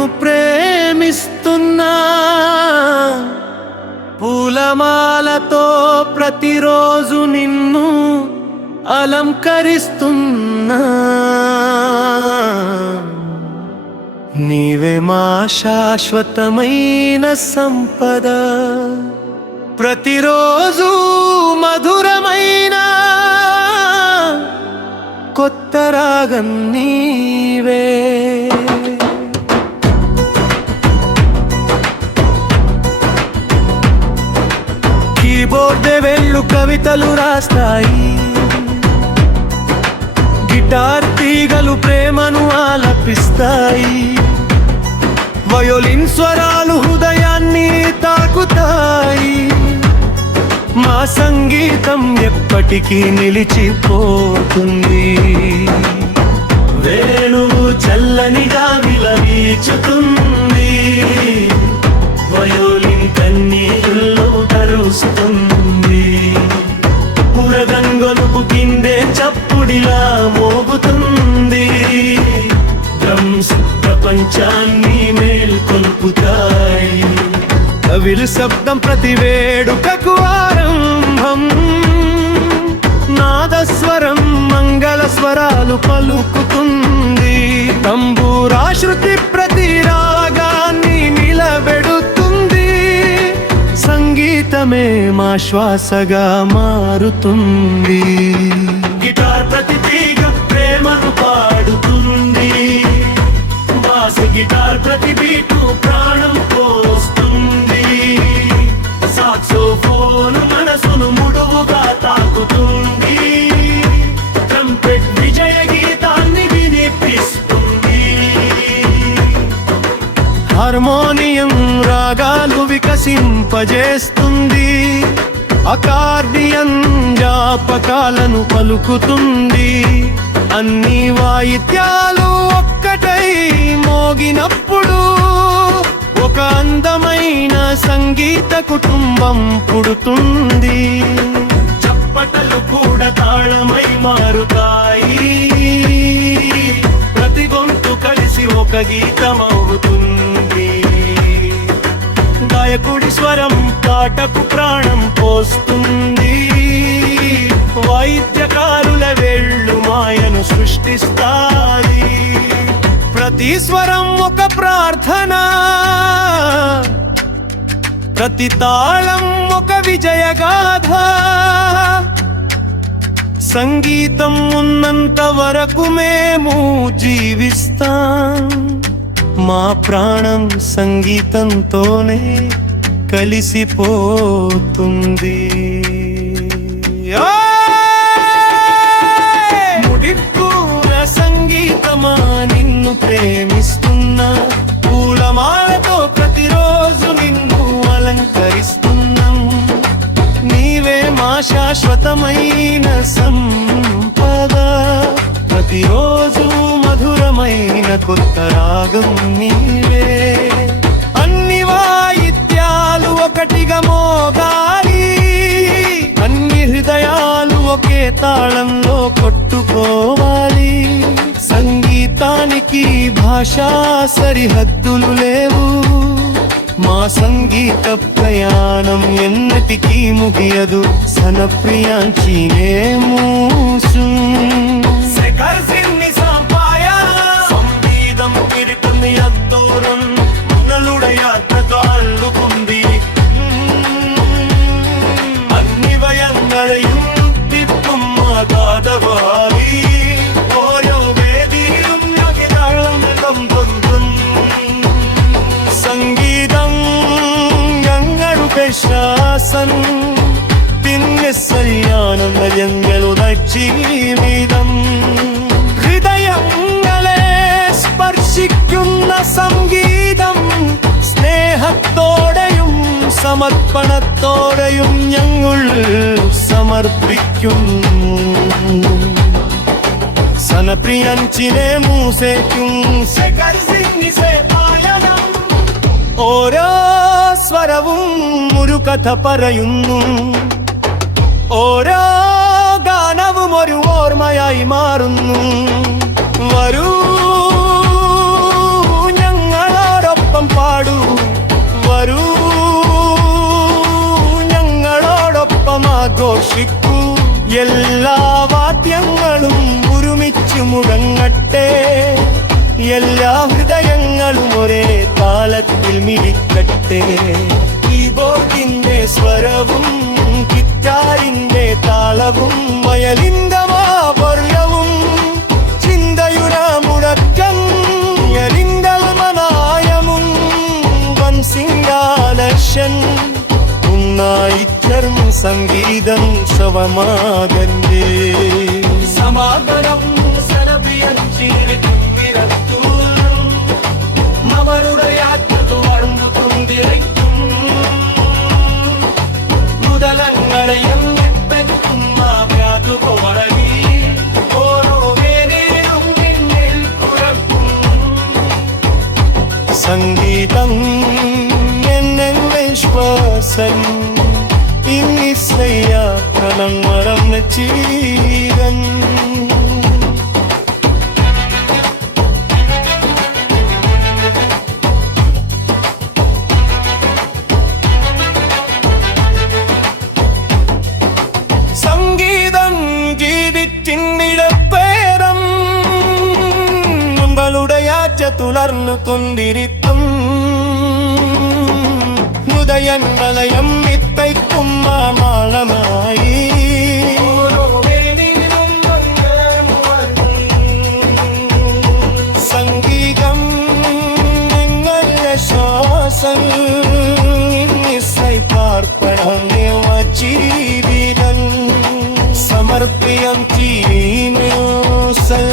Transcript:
నిన్ను ప్రేమిస్తున్నా, పూలమాలతో ప్రతిరోజు నిన్ను అలంకరిస్తున్నా. నీవే మా శాశ్వతమైన సంపద, ప్రతిరోజు మధురమైన కొత్త రాగం నీవే. కీబోర్డ్ వెళ్ళు కవితలు రాస్తాయి, గిటార్ తీగలు ప్రేమను ఆలపిస్తాయి, వయోలిన్ స్వరాలు హృదయాన్ని తాకుతాయి. మా సంగీతం ఎప్పటికీ నిలిచిపోతుంది. వేణువు చల్లనిగా విలవీచుతుంది, వయోలిన్ కన్నీళ్ళలో కరుస్తుంది. పురగంగొలుపు కిందే చప్పుడిలా మోగుతుంది. డ్రమ్స్ ప్రపంచాన్ని మేల్కొల్పుతాయి. కవిలు శబ్దం ప్రతి వేడుకకు ఆరంభం, నాదస్వరం మంగళ స్వరాలు పలుకుతుంది. తంబూరాశృతి ప్రతి రాగాన్ని నిలబెడుతుంది. సంగీతమే మా శ్వాసగా మారుతుంది. గిటార్ ప్రతి తీగ ప్రేమను పాడుతుంది. బాస్ గిటార్ ప్రతి బీటు ప్రాణం పోస్తుంది. సాక్సోఫోన్ మనసును ముడువుగా తాకుతుంది. ట్రంపెట్ విజయ గీతాన్ని వినిపిస్తుంది. హార్మోనియం రాగాలు వికసింపజేస్తుంది. అకార్డియన్ జ్ఞాపకాలను పలుకుతుంది. అన్ని వాయిద్యాలు ఒక్కటై మోగినప్పుడు ఒక అందమైన సంగీత కుటుంబం పుడుతుంది. చప్పటలు కూడా తాళమై మారుతాయి. ప్రతి గొంతు కలిసి ఒక గీతమవుతుంది. గాయకుడి స్వరం పాటకు ప్రాణం పోస్తుంది. వైద్యకారుల వేళ్ళు మాయను సృష్టిస్తాయి. ప్రతి స్వరం ఒక ప్రార్థన, ప్రతి తాళం ఒక విజయగాథ. సంగీతం ఉన్నంత వరకు మేము జీవిస్తాం. మా ప్రాణం సంగీతంతోనే కలిసిపోతుంది. ముడిపూల సంగీతమా నిన్ను ప్రేమిస్తున్నా, పూలమాలతో ప్రతిరోజు నిన్ను అలంకరిస్తున్నాం. నీవే మా శాశ్వతమైన సంపద, ప్రతిరోజు మధురమైన కొత్త రాగం నీవే. అన్ని వాయిద్యాలు ఒకటిగా మోగాలి, అన్ని హృదయాలు ఒకే తాళంలో కొట్టుకోవాలి. సంగీతానికి భాషా సరిహద్దులు లేవు. మా సంగీత ప్రయాణం ఎన్నటికీ ముగియదు. సన ప్రియాంచి మూసు సంగీతం తిరుపతి అద్దూరం నలుడయాత్రతో అల్లుకుంది. అన్ని భయంగళയും തിപ്പും കാതവായി ഓരോ വേദിയിലും ഞകിതാളം തൊന്നും. സംഗീതം ഞങ്ങളുടെ ശ്വാസം, പിന്നെ സരിയാനന്ദ ഞങ്ങളുടെ ജീവിതം. ഹൃദയങ്ങളെ സ്പർശിക്കുന്ന സംഗീതം, സ്നേഹത്തോടെയും സമർപ്പണത്തോടെയും ഞങ്ങൾ സമർപ്പിക്കുന്നു. സനപ്രിയഞ്ചിനെ മൂസേക്കും ഓരോ സ്വരവും ഒരു കഥ പറയുന്നു. ഓരോ ഗാനവും ഒരു ഓർമ്മയായി മാറുന്നു. വരൂ ഞങ്ങളോട് ആഘോഷിക്കൂ, എല്ലാ വാദ്യങ്ങളും ഒരുമിച്ച് മുഴങ്ങട്ടെ, എല്ലാ ഹൃദയങ്ങളും ഒരേ താളത്തിൽ മിടിക്കട്ടെ. കീബോർഡിന്റെ സ്വരവും ഗിറ്റാറിന്റെ താളവും വയലിന്റെ മാപർണവും ചിന്തയുടെ മുഴക്കം എലിങ്കൽമനായമും വൻസിംഗാലക്ഷൻ ഒന്നായി ചേർന്ന് സംഗീതം ശവമാകണ്ടേ. സമാഗമം സരബിയൻ ചീരിത്തുമ്പിരത്തൂരും അവരുടെ യാത്ര തുറന്നു തുന്തിരയ്ക്കും മുതലങ്ങളെയും എപ്പെത്തും മാവ്യാതുപോളി ഓരോ വേദിയിലും നിന്നിൽ കുറക്കും. സംഗീതം എന്നെ വിശ്വാസം ഇന്നിസയാക്കണം മറന്ന ചീരൻ. സംഗീതം ജീവിച്ചിടപ്പേരം നമ്മളുടെ യാത്ര തുളർന്നു കൊണ്ടിരിക്കും. ഹൃദയങ്ങളയം ഇത്തയ്ക്കും മാളമായി സംഗീതം നിങ്ങളുടെ ശ്വാസം ഇന്നിസൈ പാർപ്പണമേ വചീവിതൻ സമർപ്പിയം തീനോസൽ